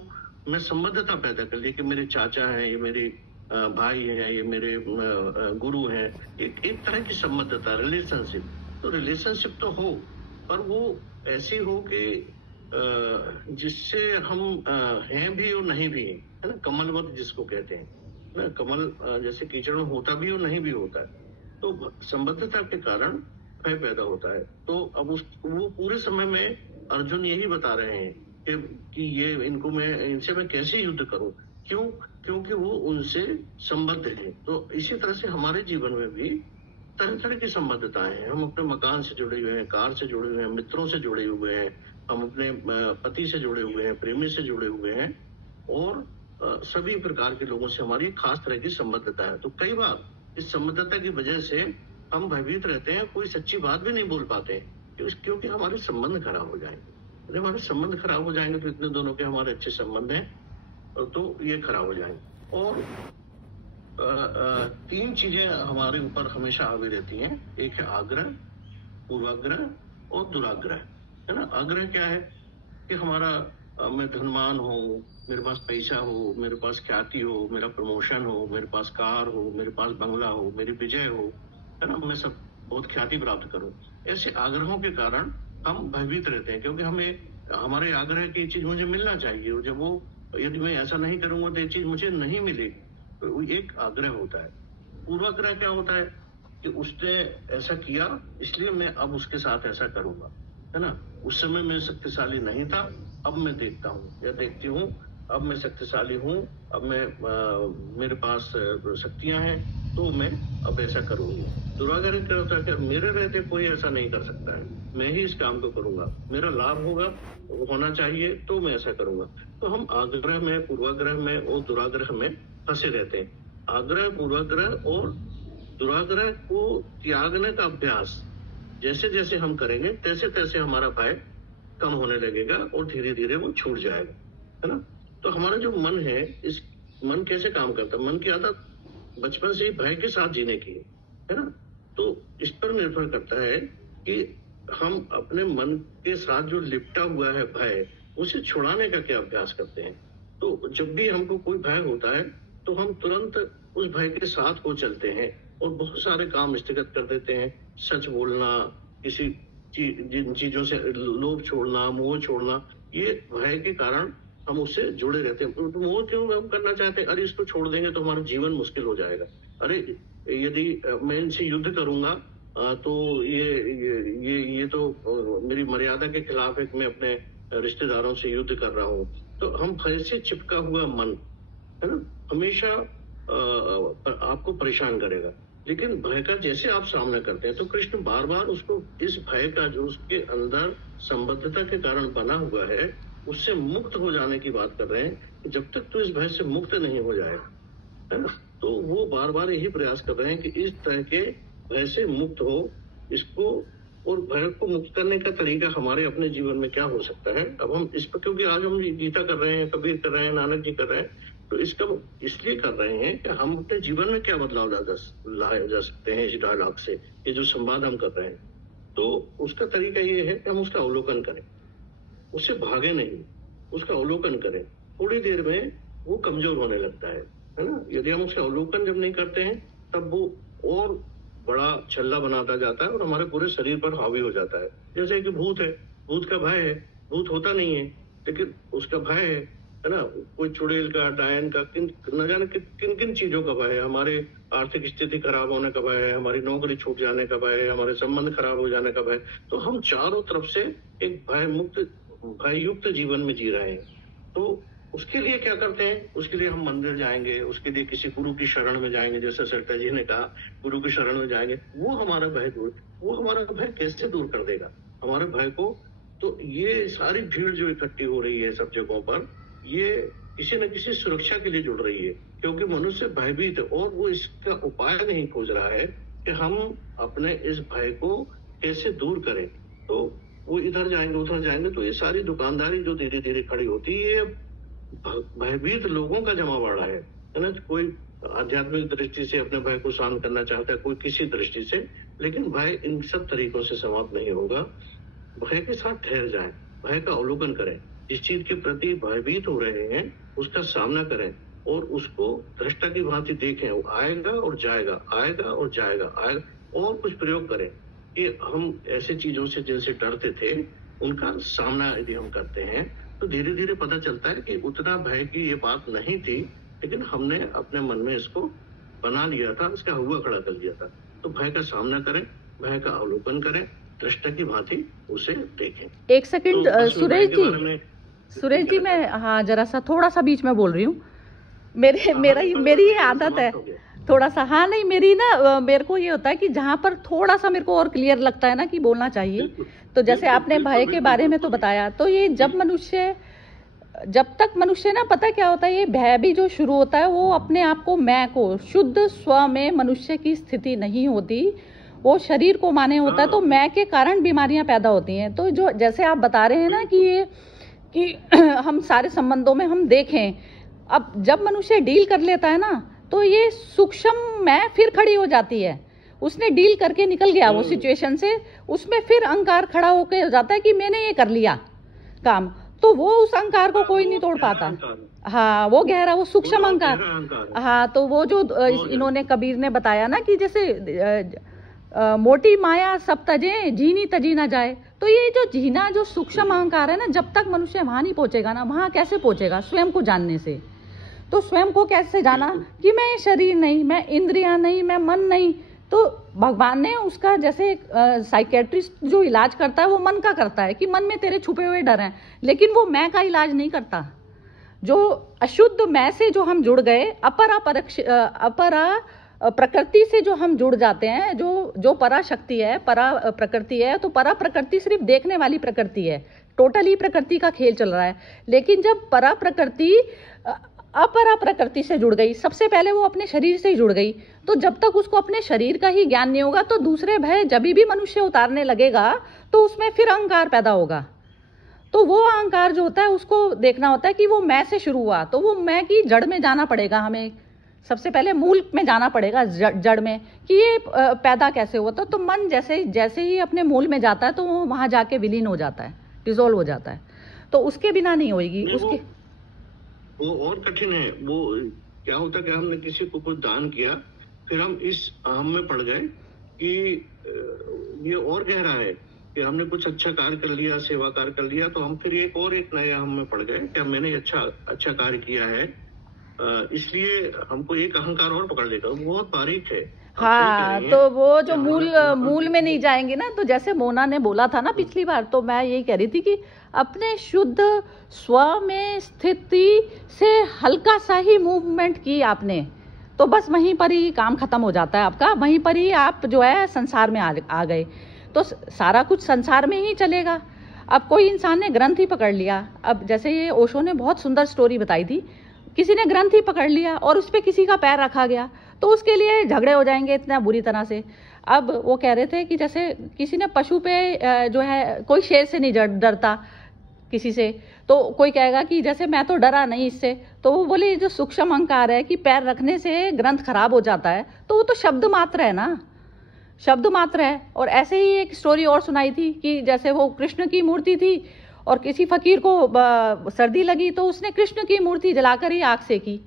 में संबद्धता पैदा कर ली कि मेरे चाचा हैं, ये मेरे भाई हैं, ये मेरे गुरु हैं। एक तरह की संबद्धता, रिलेशनशिप। तो रिलेशनशिप तो हो, पर वो ऐसी हो कि जिससे हम हैं भी और नहीं भी, है ना। कमलवत जिसको कहते हैं ना, कमल जैसे कीचड़ में होता भी और नहीं भी होता है। तो संबद्धता के कारण भय पैदा होता है। तो अब वो पूरे समय में अर्जुन यही बता रहे हैं कि ये इनसे मैं कैसे युद्ध करूं। क्यों? क्योंकि वो उनसे संबद्ध है। तो इसी तरह से हमारे जीवन में भी तरह तरह की संबद्धताएं हैं। हम अपने मकान से जुड़े हुए हैं, कार से जुड़े हुए हैं, मित्रों से जुड़े हुए हैं, हम अपने पति से जुड़े हुए हैं, प्रेमी से जुड़े हुए हैं, और सभी प्रकार के लोगों से हमारी खास तरह की संबद्धता है। तो कई बार इस संबद्धता की वजह से हम भयभीत रहते हैं, कोई सच्ची बात भी नहीं बोल पाते, क्योंकि हमारे संबंध खराब हो जाएंगे। अरे हमारे संबंध खराब हो जाएंगे तो इतने दोनों के हमारे अच्छे संबंध हैं तो ये खराब हो जाएंगे। और 3 चीजें हमारे ऊपर हमेशा हावी रहती हैं। एक है आग्रह, पूर्वाग्रह और दुराग्रह, है ना। आग्रह क्या है कि हमारा मैं धनवान हो, मेरे पास पैसा हो, मेरे पास ख्याति हो, मेरा प्रमोशन हो, मेरे पास कार हो, मेरे पास बंगला हो, मेरी विजय हो, है ना, मैं सब बहुत ख्याति प्राप्त करूं। ऐसे आग्रहों के कारण हम भयभीत रहते हैं, क्योंकि हमें हमारे आग्रह की चीज मुझे मिलना चाहिए, और जब वो यदि मैं ऐसा नहीं करूंगा तो ये चीज मुझे नहीं मिलेगी। तो एक आग्रह होता है। पूर्वाग्रह क्या होता है कि उसने ऐसा किया इसलिए मैं अब उसके साथ ऐसा करूंगा, है ना। उस समय मैं शक्तिशाली नहीं था, अब मैं देखता हूँ या देखती हूँ, अब मैं शक्तिशाली हूँ, अब मैं मेरे पास शक्तियां हैं, तो मैं अब ऐसा करूंगी। दुराग्रह क्या होता है कि मेरे रहते कोई ऐसा नहीं कर सकता है, मैं ही इस काम को करूंगा, मेरा लाभ होना चाहिए तो मैं ऐसा करूंगा। तो हम आग्रह में, पूर्वाग्रह में और दुराग्रह में फंसे रहते हैं। आग्रह, पूर्वाग्रह और दुराग्रह को त्यागने का अभ्यास जैसे जैसे हम करेंगे तैसे तैसे हमारा भय कम होने लगेगा और धीरे धीरे वो छूट जाएगा, है ना। तो हमारा जो मन है, इस मन कैसे काम करता है? मन की आदत बचपन से ही भय के साथ जीने की है ना। तो इस पर निर्भर करता है कि हम अपने मन के साथ जो लिपटा हुआ है भय, उसे छुड़ाने का क्या अभ्यास करते हैं। तो जब भी हमको कोई भय होता है तो हम तुरंत उस भय के साथ हो चलते हैं और बहुत सारे काम स्थगित कर देते हैं। सच बोलना, किसी जिन चीजों से लोभ छोड़ना, मोह छोड़ना, ये भय के कारण हम उससे जुड़े रहते हैं। तो मोह क्यों हम करना चाहते हैं? अरे इसको छोड़ देंगे तो हमारा जीवन मुश्किल हो जाएगा। अरे यदि मैं इनसे युद्ध करूंगा तो ये तो मेरी मर्यादा के खिलाफ है कि मैं अपने रिश्तेदारों से युद्ध कर रहा हूँ। तो हम भय से चिपका हुआ मन, है ना, हमेशा आपको परेशान करेगा। लेकिन भय का जैसे आप सामना करते हैं तो कृष्ण बार बार उसको, इस भय का जो उसके अंदर संबद्धता के कारण बना हुआ है, उससे मुक्त हो जाने की बात कर रहे हैं कि जब तक तो इस भय से मुक्त नहीं हो जाएगा, है ना। तो वो बार बार यही प्रयास कर रहे हैं कि इस तरह के भय से मुक्त हो इसको। और भय को मुक्त करने का तरीका हमारे अपने जीवन में क्या हो सकता है? अब हम इस पर, क्योंकि आज हम गीता कर रहे हैं, कबीर कर रहे हैं, नानक जी कर रहे हैं, तो इसका इसलिए कर रहे हैं कि हम अपने जीवन में क्या बदलाव लाए जा सकते हैं इस डायलॉग से, ये जो संवाद हम कर रहे हैं। तो उसका तरीका ये है कि हम उसका अवलोकन करें, उससे भागे नहीं, उसका अवलोकन करें। थोड़ी देर में वो कमजोर होने लगता है ना। यदि हम उसका अवलोकन जब नहीं करते हैं तब वो और बड़ा छल्ला बनाता जाता है और हमारे पूरे शरीर पर हावी हो जाता है। जैसे कि भूत है, भूत का भय है, भूत होता नहीं है लेकिन उसका भय है ना। कोई चुड़ैल का, डायन का, न जाने किन किन चीजों का भय है। हमारे आर्थिक स्थिति खराब होने का भय है, हमारी नौकरी छूट जाने का भय है, हमारे संबंध खराब हो जाने का भय। तो हम चारों तरफ से एक भय युक्त जीवन में जी रहे हैं। तो उसके लिए क्या करते हैं, उसके लिए हम मंदिर जाएंगे, उसके लिए किसी गुरु की शरण में जाएंगे, जैसे सरिता जी ने कहा गुरु की शरण में जाएंगे। वो हमारा भय कैसे दूर कर देगा हमारे भय को। तो ये सारी भीड़ जो इकट्ठी हो रही है सब जगहों पर, ये किसी न किसी सुरक्षा के लिए जुड़ रही है, क्योंकि मनुष्य भयभीत है और वो इसका उपाय नहीं खोज रहा है कि हम अपने इस भय को कैसे दूर करें। तो वो इधर जाएंगे उधर जाएंगे, तो ये सारी दुकानदारी जो धीरे धीरे खड़ी होती है भयभीत लोगों का जमावड़ा है ना। कोई आध्यात्मिक दृष्टि से अपने भय को शांत करना चाहता है, कोई किसी दृष्टि से, लेकिन भय इन सब तरीकों से समाप्त नहीं होगा। भय के साथ ठहर जाएं, भय का अवलोकन करें, जिस चीज के प्रति भयभीत हो रहे हैं उसका सामना करें और उसको दृष्टा की भांति देखें। वो आएगा और जाएगा, आएगा और जाएगा, आएगा। और कुछ प्रयोग करें कि हम ऐसे चीजों से जिनसे डरते थे उनका सामना यदि हम करते हैं तो धीरे धीरे पता चलता है कि उतना भय की ये बात नहीं थी, लेकिन हमने अपने मन में इसको बना लिया था, इसका हुआ खड़ा कर लिया था। तो भय का सामना करें, भय का अवलोकन करें, दृष्टा की भांति उसे देखें। एक सेकंड तो सुरेश जी मैं हाँ जरा सा थोड़ा सा बीच में बोल रही हूँ। मेरी ये आदत है थोड़ा सा, हाँ नहीं मेरी ना मेरे को ये होता है कि जहाँ पर थोड़ा सा मेरे को और क्लियर लगता है ना कि बोलना चाहिए, तो जैसे आपने भय के बारे में तो बताया, तो ये जब तक मनुष्य ना, पता क्या होता है, ये भय भी जो शुरू होता है वो अपने आप को, मैं को, शुद्ध स्व में मनुष्य की स्थिति नहीं होती, वो शरीर को माने होता है। तो मैं के कारण बीमारियां पैदा होती हैं। तो जो जैसे आप बता रहे हैं ना कि हम सारे संबंधों में हम देखें, अब जब मनुष्य डील कर लेता है ना तो ये सूक्ष्म मैं फिर खड़ी हो जाती है। उसने डील करके निकल गया वो सिचुएशन से, उसमें फिर अहंकार खड़ा होकर हो जाता है कि मैंने ये कर लिया काम, तो वो उस अहंकार को कोई नहीं तोड़ पाता। हाँ वो गहरा, वो सूक्ष्म अहंकार। हाँ तो वो जो इन्होंने कबीर ने बताया ना कि जैसे मोटी माया सब तजे जीनी तजी ना जाए, तो ये जो जीना जो सूक्ष्म अहंकार है ना, जब तक मनुष्य वहां नहीं पहुंचेगा ना, वहां कैसे पहुंचेगा? स्वयं को जानने से। तो स्वयं को कैसे जाना कि मैं शरीर नहीं, मैं इंद्रियां नहीं, मैं मन नहीं। तो भगवान ने उसका, जैसे साइकेट्रिस्ट जो इलाज करता है वो मन का करता है कि मन में तेरे छुपे हुए डर हैं, लेकिन वो मैं का इलाज नहीं करता। जो अशुद्ध मैं से जो हम जुड़ गए, अपरा प्रकृति से जो हम जुड़ जाते हैं, जो परा शक्ति है, परा प्रकृति है, तो परा प्रकृति सिर्फ देखने वाली प्रकृति है, टोटली प्रकृति का खेल चल रहा है। लेकिन जब परा प्रकृति अपरा प्रकृति से जुड़ गई, सबसे पहले वो अपने शरीर से ही जुड़ गई, तो जब तक उसको अपने शरीर का ही ज्ञान नहीं होगा तो दूसरे भय जब भी मनुष्य उतारने लगेगा तो उसमें फिर अहंकार पैदा होगा। तो वो अहंकार जो होता है उसको देखना होता है कि वो मैं से शुरू हुआ, तो वो मैं की जड़ में जाना पड़ेगा हमें, सबसे पहले मूल में जाना पड़ेगा, जड़ में, कि ये पैदा कैसे हुआ। तो मन जैसे ही अपने मूल में जाता है तो वो वहां जाके विलीन हो जाता है, डिसॉल्व हो जाता है। तो उसके बिना नहीं होगी, उसके वो और कठिन है। वो क्या होता है कि हमने किसी को कुछ दान किया, फिर हम इस अहम में पड़ गए कि ये और गहरा है कि हमने कुछ अच्छा कार्य कर लिया, सेवा कार्य कर लिया, तो हम फिर एक नए अहम में पड़ गए कि मैंने अच्छा कार्य किया है, इसलिए हमको एक अहंकार और पकड़ लेगा। वो बहुत बारीक है। हाँ तो वो जो मूल में नहीं जाएंगे ना, तो जैसे मोना ने बोला था ना पिछली बार, तो मैं यही कह रही थी कि अपने शुद्ध स्व में स्थिति से हल्का सा ही मूवमेंट की आपने, तो बस वहीं पर ही काम खत्म हो जाता है आपका, वहीं पर ही आप जो है संसार में आ गए, तो सारा कुछ संसार में ही चलेगा। अब कोई इंसान ने ग्रंथ ही पकड़ लिया, अब जैसे ये ओशो ने बहुत सुंदर स्टोरी बताई थी, किसी ने ग्रंथ ही पकड़ लिया और उस पर किसी का पैर रखा गया, तो उसके लिए झगड़े हो जाएंगे इतना बुरी तरह से। अब वो कह रहे थे कि जैसे किसी ने पशु पे जो है, कोई शेर से नहीं डरता, किसी से, तो कोई कहेगा कि जैसे मैं तो डरा नहीं इससे, तो वो बोले जो सूक्ष्म अंकार है कि पैर रखने से ग्रंथ खराब हो जाता है, तो वो तो शब्द मात्र है ना, शब्द मात्र है। और ऐसे ही एक स्टोरी और सुनाई थी कि जैसे वो कृष्ण की मूर्ति थी और किसी फकीर को सर्दी लगी तो उसने कृष्ण की मूर्ति जलाकर ही आग सेकी।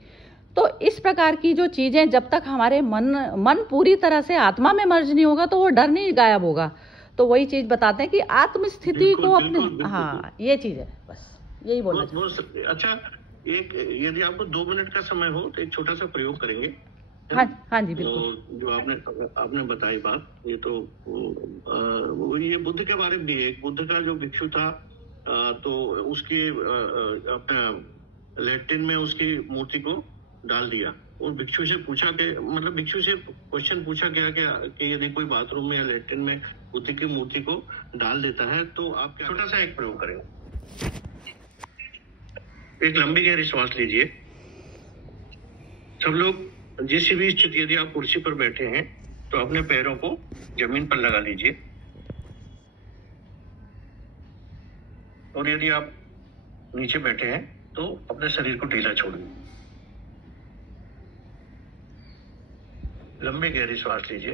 तो इस प्रकार की जो चीजें जब तक हमारे मन पूरी तरह से आत्मा में मर्ज नहीं होगा तो वो डर नहीं गायब होगा। तो वही चीज बताते हैं कि आत्म स्थिति को अपने, हाँ ये चीज है, बस यही बोलना चाहिए। अच्छा, एक यदि आपको 2 मिनट का समय हो तो एक छोटा सा प्रयोग करेंगे। हाँ जी बिल्कुल। तो जो आपने बताई बात, ये तो ये बुद्ध के बारे में भी है। एक बुद्ध का जो भिक्षु था, तो उसकी अपना लैट्रिन में उसकी मूर्ति को डाल दिया और भिक्षु से पूछा कि मतलब भिक्षु से क्वेश्चन पूछा गया कि यदि कोई बाथरूम में या लैट्रिन में बुद्ध की मूर्ति को डाल देता है तो आप क्या। छोटा सा एक प्रयोग करेंगे। एक लंबी गहरी सांस लीजिए। सब लोग जिस भी स्थिति, यदि आप कुर्सी पर बैठे हैं तो अपने पैरों को जमीन पर लगा लीजिए, और यदि आप नीचे बैठे हैं तो अपने शरीर को ढीला छोड़िए। लंबी गहरी श्वास लीजिए,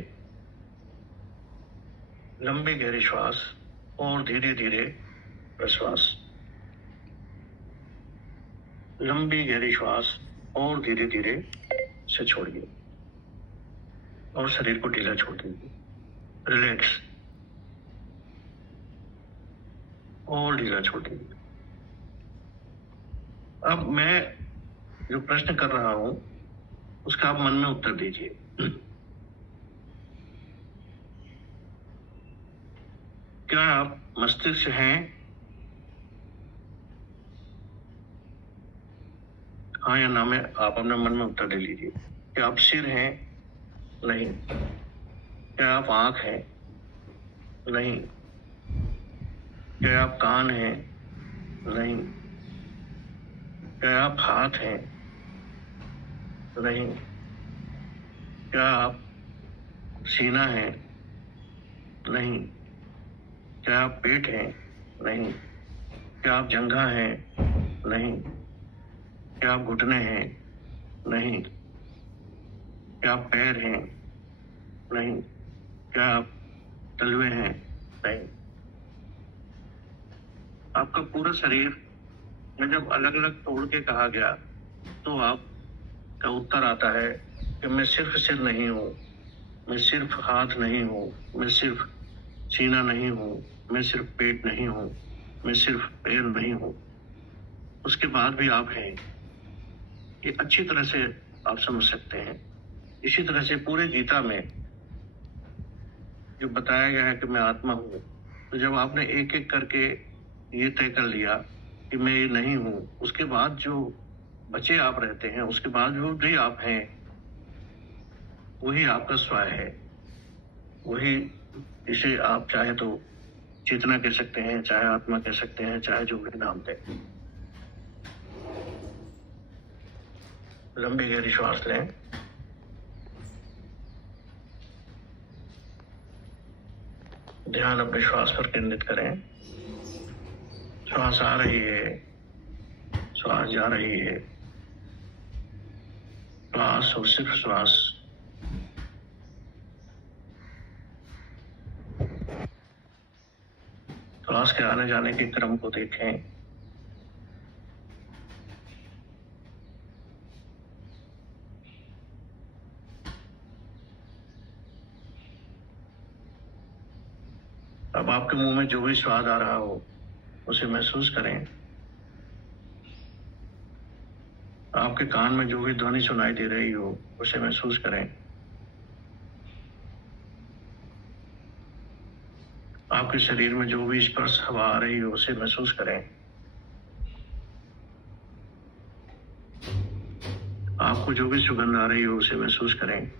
लंबी गहरी श्वास और धीरे धीरे प्रश्वास, लंबी गहरी श्वास और धीरे धीरे से छोड़िए और शरीर को ढीला छोड़ दीजिए। रिलैक्स और ढीला छोड़ दीजिए। अब मैं जो प्रश्न कर रहा हूं उसका आप मन में उत्तर दीजिए। क्या आप मस्तिष्क हैं? हाँ या ना में आप अपने मन में उत्तर दे लीजिए। क्या आप सिर हैं? नहीं। क्या आप आंख हैं? नहीं। क्या आप कान हैं? नहीं। क्या आप हाथ हैं? नहीं। क्या आप सीना है? नहीं। क्या आप पेट हैं? नहीं। क्या आप जंघा हैं? नहीं। क्या आप घुटने हैं? नहीं। क्या आप पैर हैं? नहीं। क्या आप तलवे हैं? नहीं। आपका पूरा शरीर में जब अलग अलग तोड़ के कहा गया तो आपका उत्तर आता है कि मैं सिर्फ सिर नहीं हूँ, मैं सिर्फ हाथ नहीं हूँ, मैं सिर्फ सीना नहीं हूँ, मैं सिर्फ पेट नहीं हूँ, मैं सिर्फ पैर नहीं हूँ। उसके बाद भी आप हैं। ये अच्छी तरह से आप समझ सकते हैं। इसी तरह से पूरे गीता में जो बताया गया है कि मैं आत्मा हूँ, तो जब आपने एक एक करके ये तय कर लिया कि मैं ये नहीं हूँ, उसके बाद जो बचे आप रहते हैं, उसके बाद जो भी आप हैं, वही आपका स्वयं है। वही, इसे आप चाहे तो चेतना कह सकते हैं, चाहे आत्मा कह सकते हैं, चाहे जो भी नाम दें। लंबी गहरी श्वास लें। ध्यान अपने श्वास पर केंद्रित करें। श्वास आ रही है, श्वास जा रही है। श्वास और सिर्फ श्वास। श्वास के आने जाने के क्रम को देखें। अब आपके मुंह में जो भी स्वाद आ रहा हो उसे महसूस करें। आपके कान में जो भी ध्वनि सुनाई दे रही हो उसे महसूस करें। आपके शरीर में जो भी स्पर्श हवा आ रही हो उसे महसूस करें। आपको जो भी सुगंध आ रही हो उसे महसूस करें।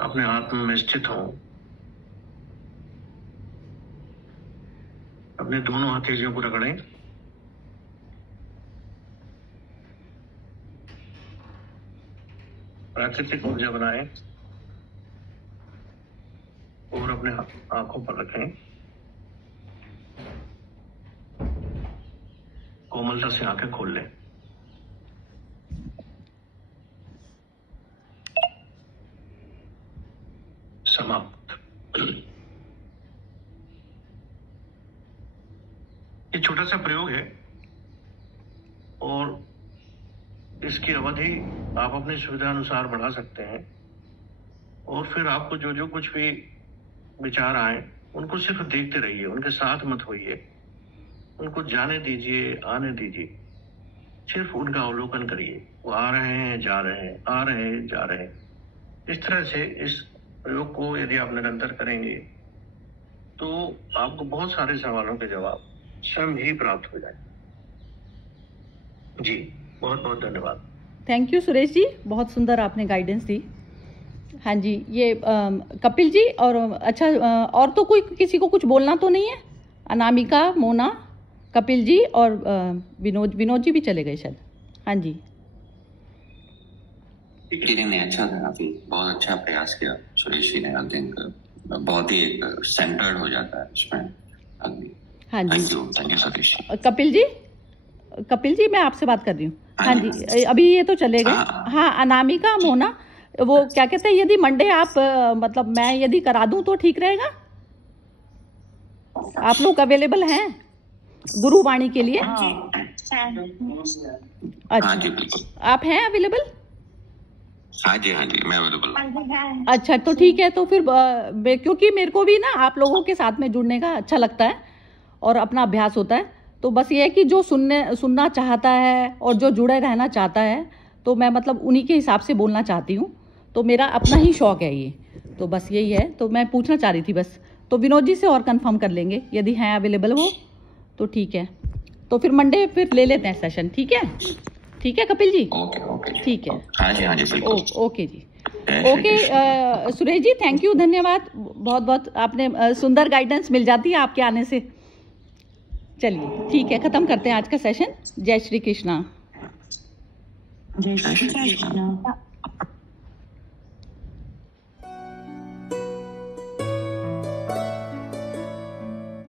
अपने आत्मा में स्थित हो। अपने दोनों हथेलियों को रगड़ें। प्राकृतिक ऊर्जा बनाएं। अपने आंखों पर रखें। कोमलता से आंखें खोल लें। समाप्त। ये छोटा सा प्रयोग है और इसकी अवधि आप अपनी सुविधा अनुसार बढ़ा सकते हैं और फिर आपको जो जो कुछ भी विचार आए उनको सिर्फ देखते रहिए, उनके साथ मत होइए, उनको जाने दीजिए, आने दीजिए, सिर्फ उनका अवलोकन करिए। वो आ रहे हैं, जा रहे हैं, आ रहे हैं, जा रहे हैं। इस तरह से इस प्रयोग को यदि आप निरंतर करेंगे तो आपको बहुत सारे सवालों के जवाब स्वयं ही प्राप्त हो जाए। जी बहुत बहुत धन्यवाद। थैंक यू सुरेश जी, बहुत सुंदर आपने गाइडेंस दी। हाँ जी, ये कपिल जी और अच्छा और तो कोई किसी को कुछ बोलना तो नहीं है? अनामिका, मोना, कपिल जी और विनोद जी भी चले गए शायद। हाँ जी ने अच्छा था, काफी बहुत अच्छा प्रयास किया सुरेश जी ने। आई थिंक बहुत ही सेंटर्ड हो जाता है इसमें आदमी। हाँ जी, थैंक यू सुरेश जी। कपिल जी मैं आपसे बात कर रही हूँ। हाँ जी, अभी ये तो चले गए। हाँ, अनामिका, मोना, वो क्या कहते हैं, यदि मंडे आप मतलब मैं यदि करा दूं तो ठीक रहेगा? आप लोग अवेलेबल हैं गुरुवाणी के लिए? अच्छा, आप हैं अवेलेबल? हाँ जी मैं अवेलेबल। अच्छा तो ठीक है, तो फिर क्योंकि मेरे को भी ना आप लोगों के साथ में जुड़ने का अच्छा लगता है और अपना अभ्यास होता है, तो बस ये है कि जो सुनना चाहता है और जो जुड़े रहना चाहता है तो मैं मतलब उन्हीं के हिसाब से बोलना चाहती हूँ। तो मेरा अपना ही शौक है ये, तो बस यही है। तो मैं पूछना चाह रही थी बस, तो विनोद जी से और कंफर्म कर लेंगे यदि हैं अवेलेबल हो तो ठीक है। तो फिर मंडे फिर ले लेते हैं सेशन, ठीक है? ठीक है कपिल जी? ओके ठीक है। हाँ जी बिल्कुल। ओके जी, okay. Suresh ji thank you, धन्यवाद बहुत बहुत। आपने सुंदर गाइडेंस मिल जाती है आपके आने से। चलिए ठीक है, खत्म करते हैं आज का सेशन। जय श्री कृष्णा। जय श्री कृष्णा।